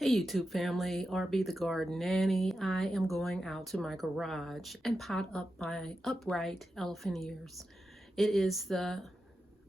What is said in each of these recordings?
Hey YouTube family, RB the Garden Nanny. I am going out to my garage and pot up my upright elephant ears. It is the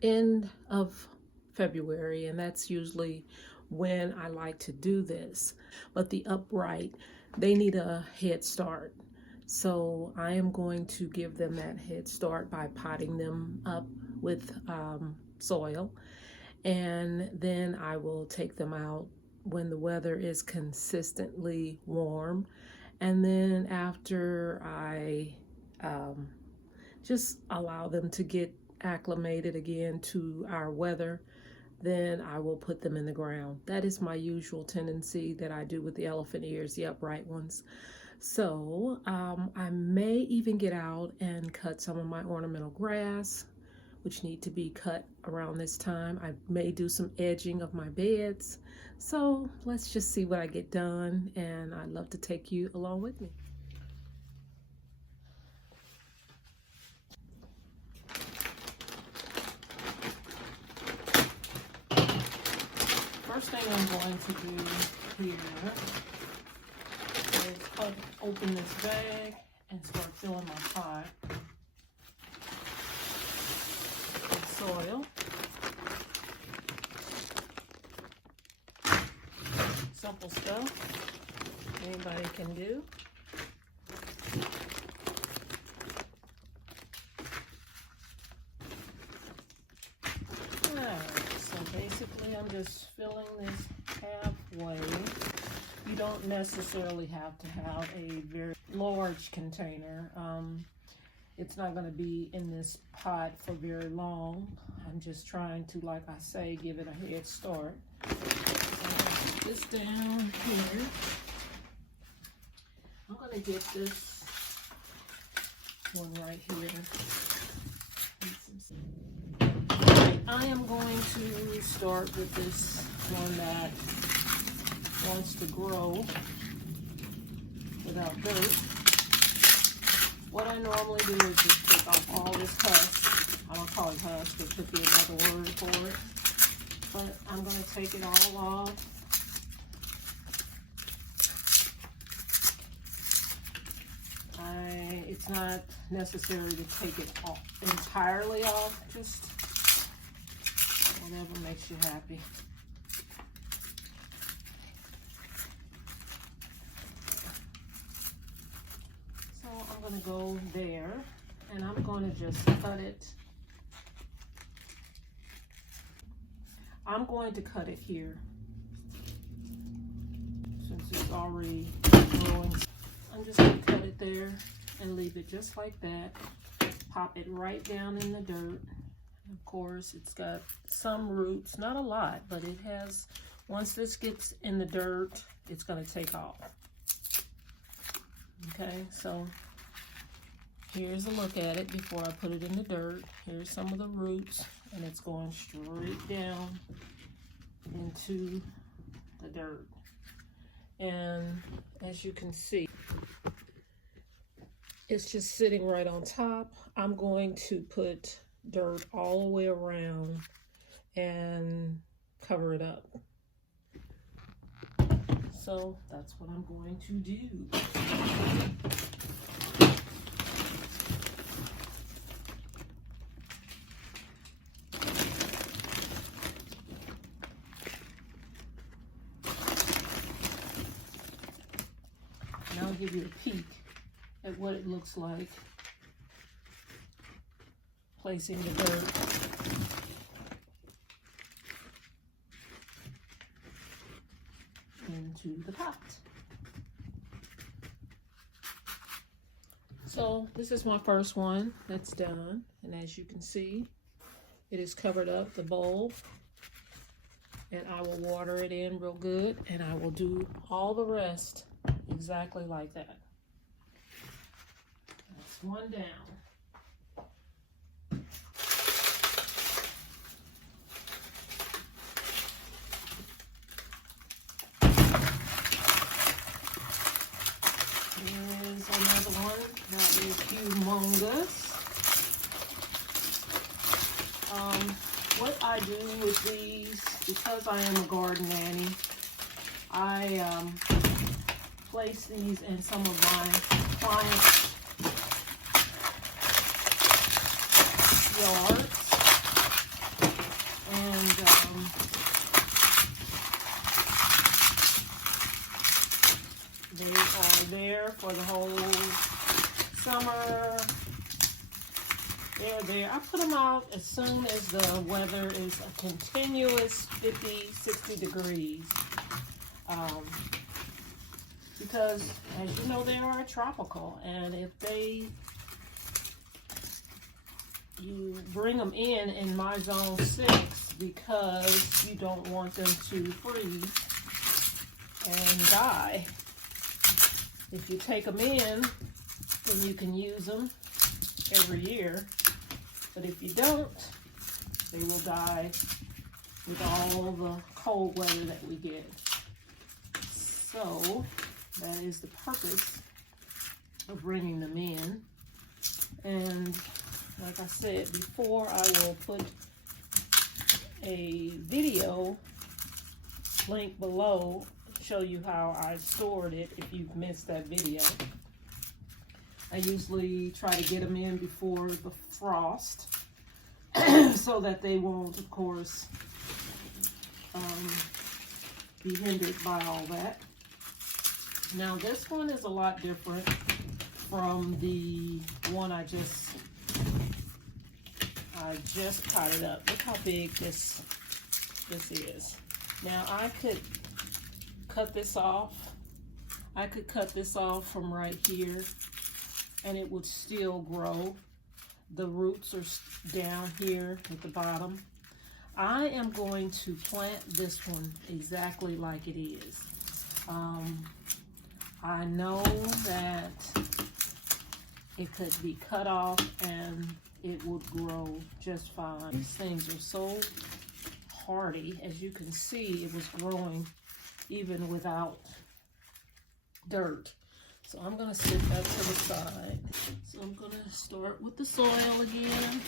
end of February and that's usually when I like to do this. But the upright, they need a head start. So I am going to give them that head start by potting them up with soil. And then I will take them out when the weather is consistently warm. And then after I just allow them to get acclimated again to our weather, then I will put them in the ground. That is my usual tendency that I do with the elephant ears, the upright ones. So I may even get out and cut some of my ornamental grass, which need to be cut around this time. I may do some edging of my beds. So let's just see what I get done, and I'd love to take you along with me. First thing I'm going to do here is open this bag and start filling my pot with soil. Simple stuff anybody can do. Alright, so basically I'm just filling this halfway. You don't necessarily have to have a very large container. It's not going to be in this pot for very long. I'm just trying to, like I say, give it a head start. Put this down here. I'm going to get this one right here. I am going to start with this one that wants to grow without dirt. What I normally do is just take off all this husk. I don't call it husk, there could be another word for it. But I'm going to take it all off. It's not necessary to take it entirely off, just whatever makes you happy. So I'm going to go there and I'm going to just cut it. I'm going to cut it here since it's already growing. I'm just going to cut it there and leave it just like that. Pop it right down in the dirt. Of course, it's got some roots, not a lot, but it has, once this gets in the dirt, it's going to take off. Okay, so here's a look at it before I put it in the dirt. Here's some of the roots, and it's going straight down into the dirt. And as you can see, it's just sitting right on top. I'm going to put dirt all the way around and cover it up. So that's what I'm going to do. And I'll give you a peek at what it looks like placing the dirt into the pot. So this is my first one that's done, and as you can see, it is covered up, the bulb, and I will water it in real good, and I will do all the rest exactly like that. That's one down. Here's another one that is humongous. What I do with these, because I am a garden nanny, I place these in some of my clients' yards, and they are there for the whole summer. They're there. I put them out as soon as the weather is a continuous 50, 60 degrees. Because, as you know, they are tropical, and if you bring them in my zone 6 because you don't want them to freeze and die. If you take them in, then you can use them every year. But if you don't, they will die with all the cold weather that we get. So that is the purpose of bringing them in. And like I said before, I will put a video link below, show you how I stored it if you've missed that video. I usually try to get them in before the frost so that they won't, of course, be hindered by all that. Now this one is a lot different from the one I just potted up. Look how big this is. Now I could cut this off. I could cut this off from right here, and it would still grow. The roots are down here at the bottom. I am going to plant this one exactly like it is. I know that it could be cut off and it would grow just fine. These things are so hardy. As you can see, it was growing even without dirt. So I'm going to sit that to the side. So I'm going to start with the soil again.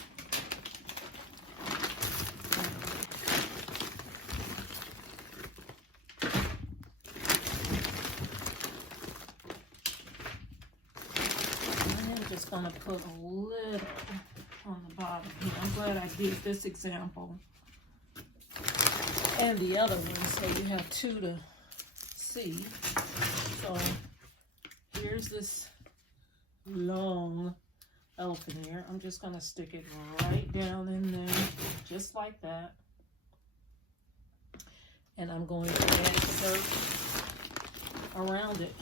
I'm just going to put a little on the bottom here. I'm glad I did this example and the other one, so you have two to see. So here's this long elephant ear. I'm just going to stick it right down in there, just like that. And I'm going to add dirt around it.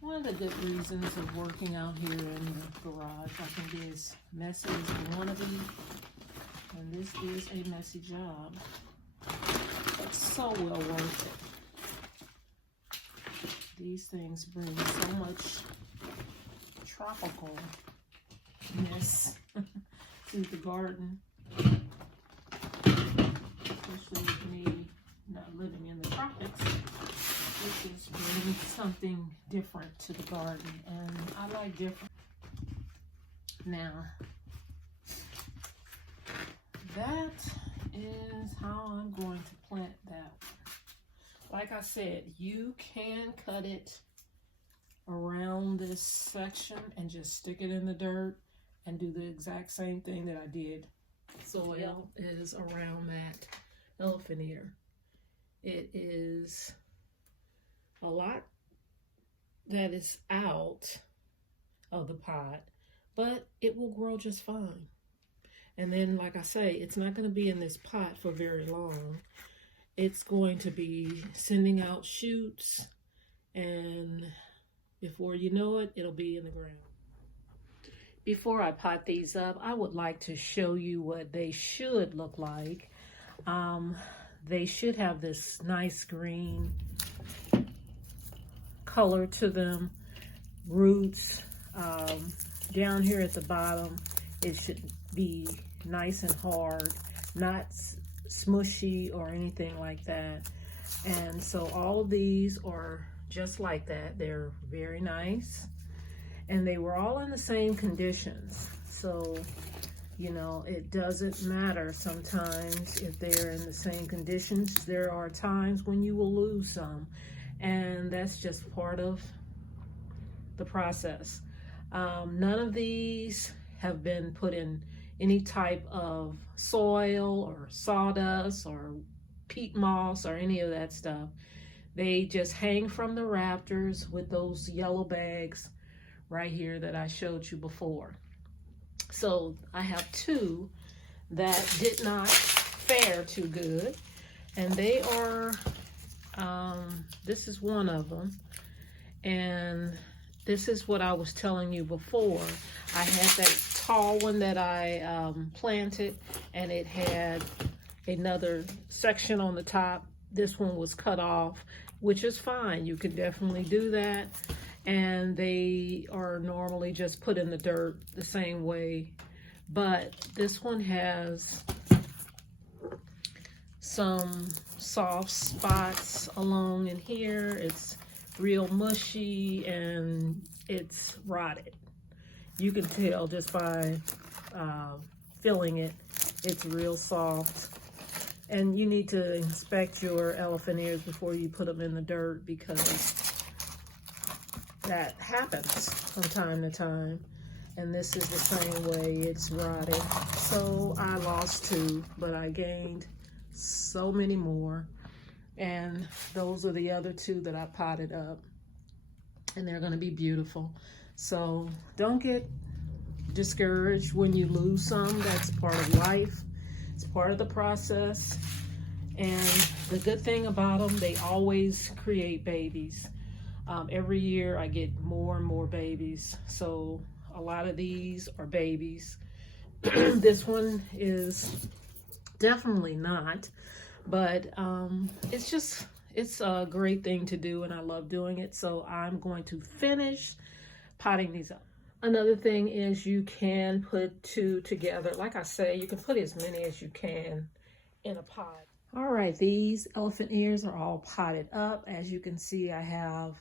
One of the good reasons of working out here in the garage, I can be as messy as I want to be. And this is a messy job, but so well worth it. These things bring so much tropicalness to the garden, especially with me not living in the tropics. It just brings something different to the garden, and I like different. Now, that is how I'm going to plant that. Like I said, you can cut it around this section and just stick it in the dirt and do the exact same thing that I did. Soil is around that elephant ear. It is a lot that is out of the pot, but it will grow just fine. And then, like I say, it's not going to be in this pot for very long. It's going to be sending out shoots, and before you know it, it'll be in the ground. Before I pot these up, I would like to show you what they should look like. They should have this nice green color to them. Roots down here at the bottom, it should be nice and hard, not smushy or anything like that. And so all of these are just like that. They're very nice. and they were all in the same conditions. So, you know, it doesn't matter sometimes if they're in the same conditions. There are times when you will lose some, and that's just part of the process. None of these have been put in any type of soil or sawdust or peat moss or any of that stuff. They just hang from the rafters with those yellow bags right here that I showed you before. So I have two that did not fare too good, and they are, this is one of them, and this is what I was telling you before. I had that tall one that I planted, and it had another section on the top. This one was cut off, which is fine. You can definitely do that. And they are normally just put in the dirt the same way. But this one has some soft spots along in here. It's real mushy and it's rotted. You can tell just by feeling it. It's real soft. And you need to inspect your elephant ears before you put them in the dirt, because that happens from time to time. And this is the same way, it's rotted. So I lost two, but I gained so many more. And those are the other two that I potted up. And they're gonna be beautiful. So don't get discouraged when you lose some. That's part of life. It's part of the process. And the good thing about them, they always create babies. Every year I get more and more babies. So a lot of these are babies. This one is definitely not, but it's a great thing to do, and I love doing it. So I'm going to finish potting these up. Another thing is you can put two together. Like I say, you can put as many as you can in a pot. All right, these elephant ears are all potted up. As you can see, I have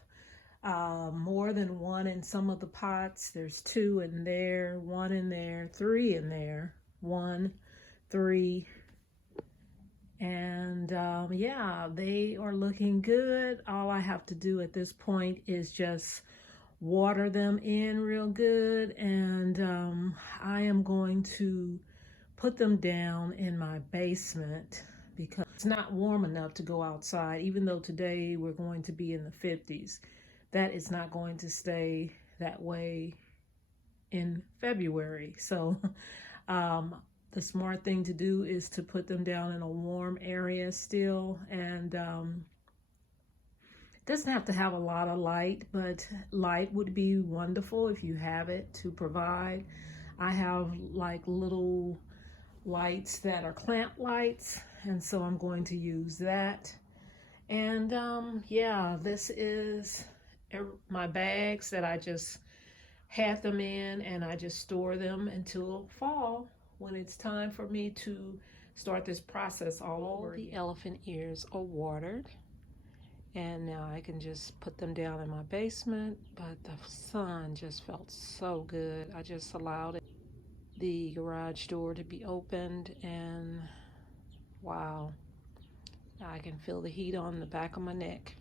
more than one in some of the pots. There's two in there, one in there, three in there, 1, 3, and yeah, they are looking good. All I have to do at this point is just water them in real good, and I am going to put them down in my basement because it's not warm enough to go outside. Even though today we're going to be in the 50s, that is not going to stay that way in February. So the smart thing to do is to put them down in a warm area still, and doesn't have to have a lot of light, but light would be wonderful if you have it to provide. I have like little lights that are clamp lights, and so I'm going to use that. And yeah, this is my bags that I just had them in, and I just store them until fall when it's time for me to start this process all over again. The elephant ears are watered, and now I can just put them down in my basement, but the sun just felt so good. I just allowed the garage door to be opened, and wow, I can feel the heat on the back of my neck.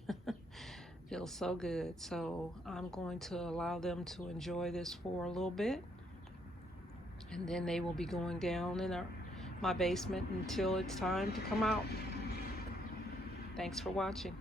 Feels so good. So I'm going to allow them to enjoy this for a little bit, and then they will be going down in my basement until it's time to come out. Thanks for watching.